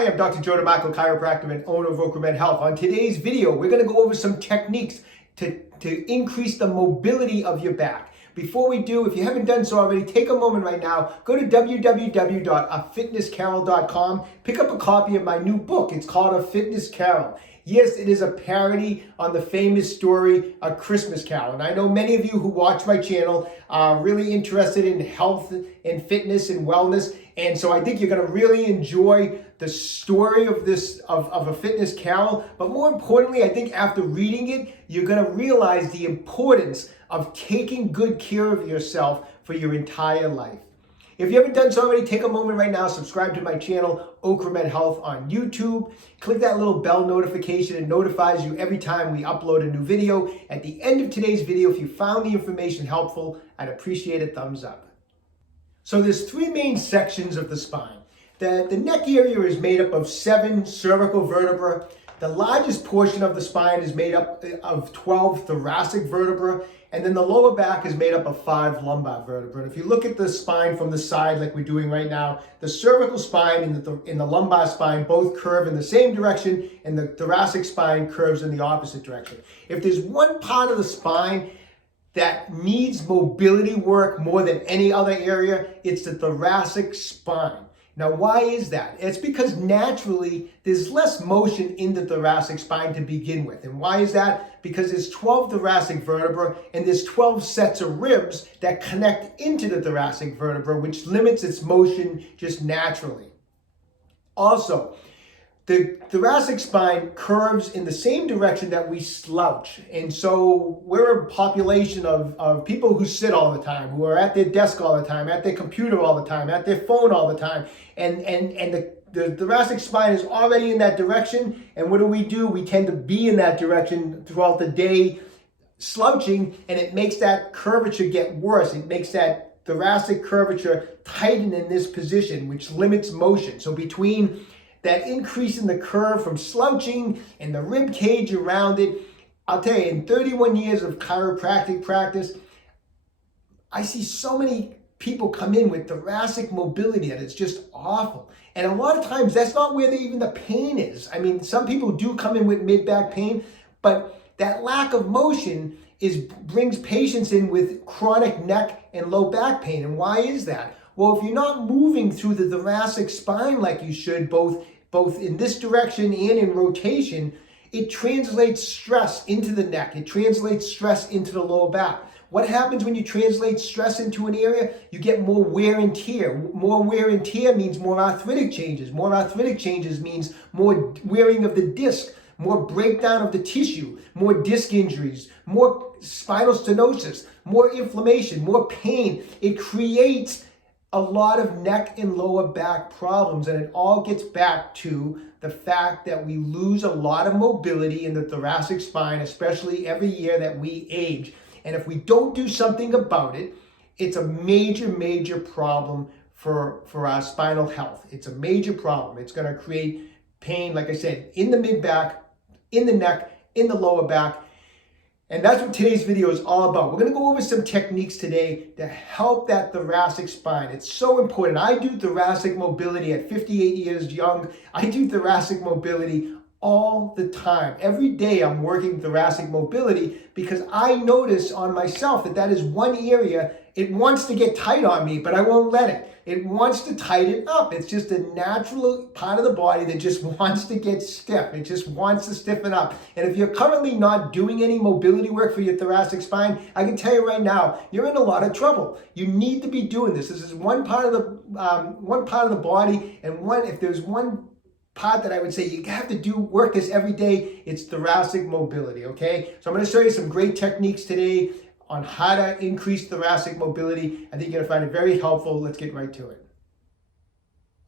Hi, I'm Dr. Joe DeMarco, chiropractor and owner of OcraMed Health. On today's video, we're going to go over some techniques to increase the mobility of your back. Before we do, if you haven't done so already, take a moment right now, go to www.afitnesscarol.com, pick up a copy of my new book. It's called A Fitness Carol. Yes, it is a parody on the famous story, A Christmas Carol. And I know many of you who watch my channel are really interested in health and fitness and wellness. And so I think you're going to really enjoy the story of A Fitness Carol. But more importantly, I think after reading it, you're going to realize the importance of taking good care of yourself for your entire life. If you haven't done so already, take a moment right now, subscribe to my channel, OcraMed Health on YouTube. Click that little bell notification. It notifies you every time we upload a new video. At the end of today's video, if you found the information helpful, I'd appreciate a thumbs up. So there's three main sections of the spine. The neck area is made up of 7 cervical vertebrae. The largest portion of the spine is made up of 12 thoracic vertebrae, and then the lower back is made up of 5 lumbar vertebrae. And if you look at the spine from the side like we're doing right now, the cervical spine and the lumbar spine both curve in the same direction, and the thoracic spine curves in the opposite direction. If there's one part of the spine that needs mobility work more than any other area, it's the thoracic spine. Now, why is that? It's because naturally there's less motion in the thoracic spine to begin with. And why is that? Because there's 12 thoracic vertebrae and there's 12 sets of ribs that connect into the thoracic vertebra, which limits its motion just naturally. Also, the thoracic spine curves in the same direction that we slouch. And so we're a population of people who sit all the time, who are at their desk all the time, at their computer all the time, at their phone all the time. And the thoracic spine is already in that direction. And what do? We tend to be in that direction throughout the day, slouching, and it makes that curvature get worse. It makes that thoracic curvature tighten in this position, which limits motion. So between that increase in the curve from slouching and the rib cage around it, I'll tell you, in 31 years of chiropractic practice, I see so many people come in with thoracic mobility that it's just awful. And a lot of times that's not where even the pain is. I mean, some people do come in with mid-back pain, but that lack of motion brings patients in with chronic neck and low back pain. And why is that? Well, if you're not moving through the thoracic spine like you should, both in this direction and in rotation, it translates stress into the neck. It translates stress into the lower back. What happens when you translate stress into an area? You get more wear and tear. More wear and tear means more arthritic changes. More arthritic changes means more wearing of the disc, more breakdown of the tissue, more disc injuries, more spinal stenosis, more inflammation, more pain. It creates a lot of neck and lower back problems, and it all gets back to the fact that we lose a lot of mobility in the thoracic spine, especially every year that we age. And if we don't do something about it, it's a major, major problem for our spinal health. It's a major problem. It's going to create pain, like I said, in the mid-back, in the neck, in the lower back. And that's what today's video is all about. We're going to go over some techniques today to help that thoracic spine. It's so important. I do thoracic mobility at 58 years young. I do thoracic mobility all the time. Every day I'm working thoracic mobility because I notice on myself that is one area. It wants to get tight on me, but I won't let it. It wants to tighten up. It's just a natural part of the body that just wants to get stiff. It just wants to stiffen up. And if you're currently not doing any mobility work for your thoracic spine, I can tell you right now, you're in a lot of trouble. You need to be doing this. This is one part of the body, and if there's one part that I would say you have to work this every day, it's thoracic mobility, okay? So I'm going to show you some great techniques today on how to increase thoracic mobility. I think you're going to find it very helpful. Let's get right to it.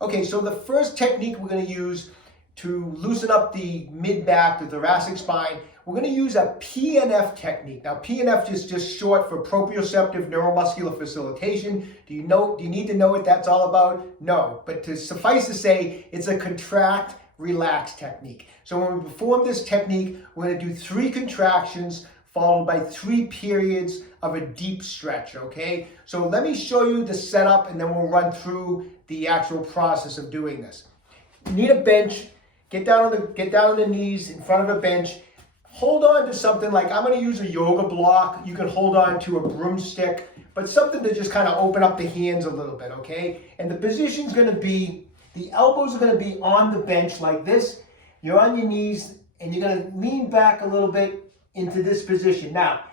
Okay, so the first technique we're going to use to loosen up the mid-back, the thoracic spine, we're going to use a PNF technique. Now, PNF is just short for proprioceptive neuromuscular facilitation. Do you need to know what that's all about? No, but to suffice to say, it's a contract, relax technique. So when we perform this technique, we're going to do 3 contractions followed by 3 periods of a deep stretch, okay? So let me show you the setup and then we'll run through the actual process of doing this. You need a bench. Get down on the knees in front of a bench. Hold on to something like, I'm going to use a yoga block. You can hold on to a broomstick, but something to just kind of open up the hands a little bit, okay? And the position's going to be, the elbows are going to be on the bench like this. You're on your knees, and you're going to lean back a little bit into this position. Now,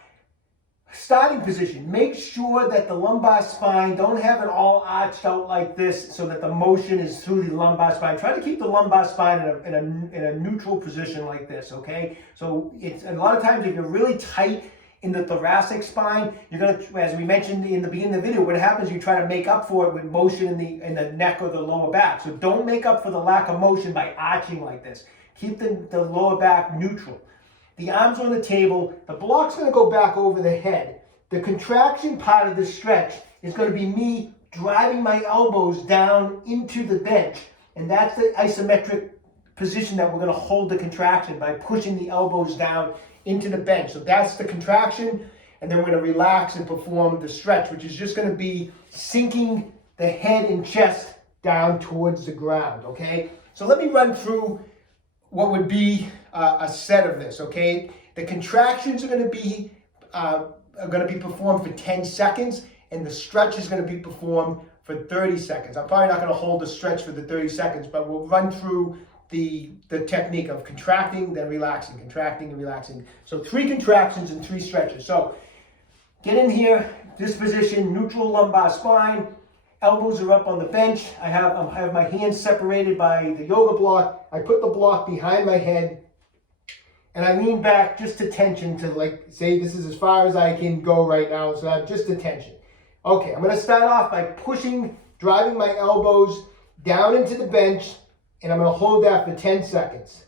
starting position, make sure that the lumbar spine, don't have it all arched out like this so that the motion is through the lumbar spine. Try to keep the lumbar spine in a neutral position like this, okay? So it's a lot of times if you're really tight in the thoracic spine, you're gonna, as we mentioned in the beginning of the video, what happens, you try to make up for it with motion in the neck or the lower back. So don't make up for the lack of motion by arching like this. Keep the lower back neutral. The arms are on the table. The block's going to go back over the head. The contraction part of the stretch is going to be me driving my elbows down into the bench. And that's the isometric position that we're going to hold the contraction by pushing the elbows down into the bench. So that's the contraction. And then we're going to relax and perform the stretch, which is just going to be sinking the head and chest down towards the ground, okay? So let me run through what would be a set of this, okay? The contractions are going to be performed for 10 seconds, and the stretch is going to be performed for 30 seconds. I'm probably not going to hold the stretch for the 30 seconds, but we'll run through the technique of contracting, then relaxing, contracting and relaxing. So 3 contractions and 3 stretches. So get in here, this position, neutral lumbar spine. Elbows are up on the bench. I have my hands separated by the yoga block. I put the block behind my head and I lean back just to tension to, like, say this is as far as I can go right now. So I have just a tension. Okay, I'm going to start off by driving my elbows down into the bench, and I'm going to hold that for 10 seconds.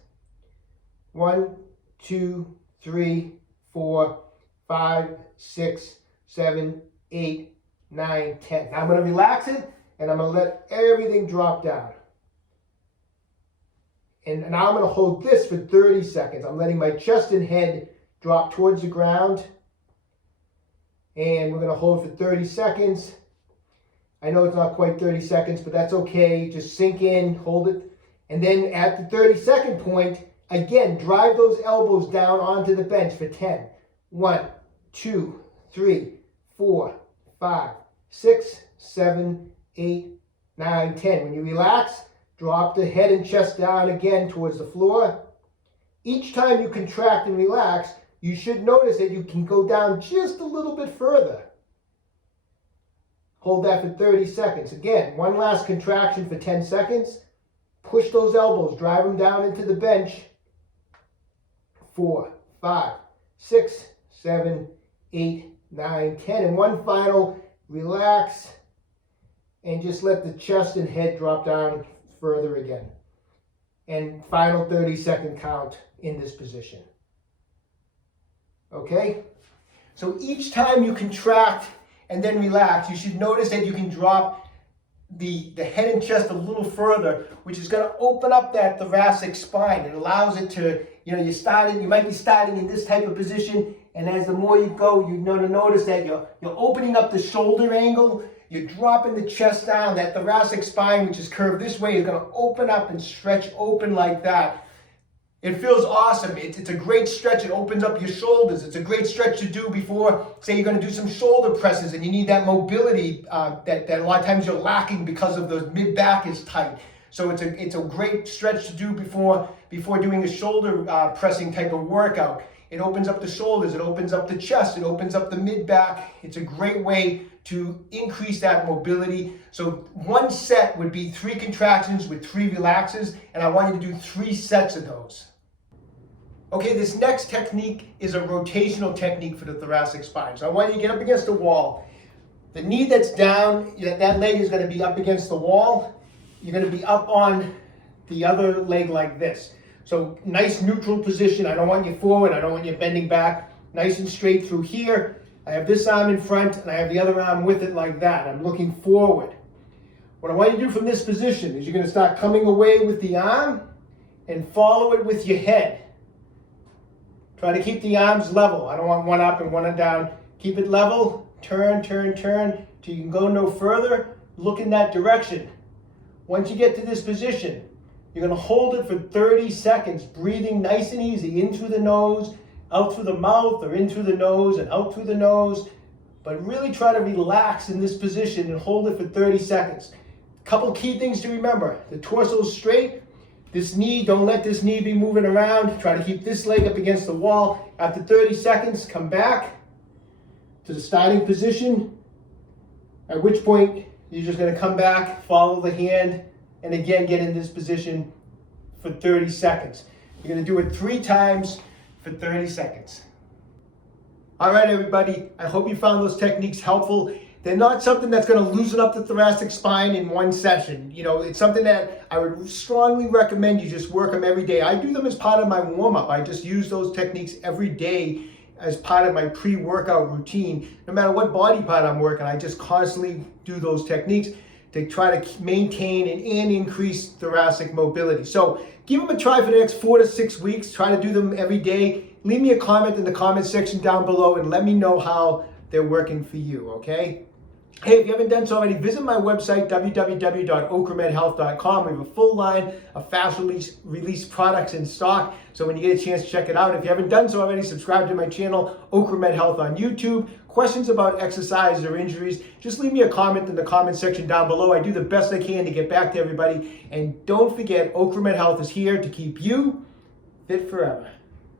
1, 2, 3, 4, 5, 6, 7, 8, 9, 10. Now I'm going to relax it, and I'm going to let everything drop down. And now I'm going to hold this for 30 seconds. I'm letting my chest and head drop towards the ground. And we're going to hold for 30 seconds. I know it's not quite 30 seconds, but that's okay. Just sink in, hold it. And then at the 30-second point, again, drive those elbows down onto the bench for 10. 1, 2, 3, 4, 5, 6, 7, 8, 9, 10. When you relax, drop the head and chest down again towards the floor. Each time you contract and relax, you should notice that you can go down just a little bit further. Hold that for 30 seconds. Again, one last contraction for 10 seconds. Push those elbows, drive them down into the bench. 4, 5, 6, 7, 8, 9, 10. And one final, relax, and just let the chest and head drop down further again. And final 30-second count in this position. Okay? So each time you contract and then relax, you should notice that you can drop the head and chest a little further, which is going to open up that thoracic spine. It allows it to, you might be starting in this type of position, and as the more you go, you're going to notice that you're opening up the shoulder angle, you're dropping the chest down. That thoracic spine, which is curved this way, is going to open up and stretch open like that. It feels awesome. It's a great stretch. It opens up your shoulders. It's a great stretch to do before, say, you're going to do some shoulder presses and you need that mobility that a lot of times you're lacking because of the mid-back is tight. So it's a great stretch to do before doing a shoulder pressing type of workout. It opens up the shoulders. It opens up the chest. It opens up the mid-back. It's a great way to increase that mobility. So one set would be 3 contractions with 3 relaxes, and I want you to do 3 sets of those. Okay, this next technique is a rotational technique for the thoracic spine. So I want you to get up against the wall. The knee that's down, that leg is going to be up against the wall. You're going to be up on the other leg like this. So nice neutral position. I don't want you forward. I don't want you bending back. Nice and straight through here. I have this arm in front and I have the other arm with it like that. I'm looking forward. What I want you to do from this position is you're going to start coming away with the arm and follow it with your head. Try to keep the arms level. I don't want one up and one down. Keep it level. Turn, turn, turn till you can go no further. Look in that direction. Once you get to this position, You're going to hold it for 30 seconds, breathing nice and easy in through the nose, out through the mouth, or in through the nose and out through the nose. But really try to relax in this position and hold it for 30 seconds. Couple key things to remember. The torso is straight. This knee, don't let this knee be moving around. Try to keep this leg up against the wall. After 30 seconds, come back to the starting position. At which point, you're just going to come back, follow the hand, and again get in this position for 30 seconds. You're going to do it 3 times for 30 seconds. All right, everybody, I hope you found those techniques helpful. They're not something that's going to loosen up the thoracic spine in one session. You know, it's something that I would strongly recommend you just work them every day. I do them as part of my warm-up. I just use those techniques every day as part of my pre-workout routine. No matter what body part I'm working, I just constantly do those techniques to try to maintain and increase thoracic mobility. So give them a try for the next 4 to 6 weeks. Try to do them every day. Leave me a comment in the comment section down below and let me know how they're working for you, okay? Hey, if you haven't done so already, visit my website, www.OcraMedHealth.com. We have a full line of fast release products in stock, so when you get a chance, check it out. If you haven't done so already, subscribe to my channel, OcraMed Health on YouTube. Questions about exercise or injuries, just leave me a comment in the comment section down below. I do the best I can to get back to everybody. And don't forget, OcraMed Health is here to keep you fit forever.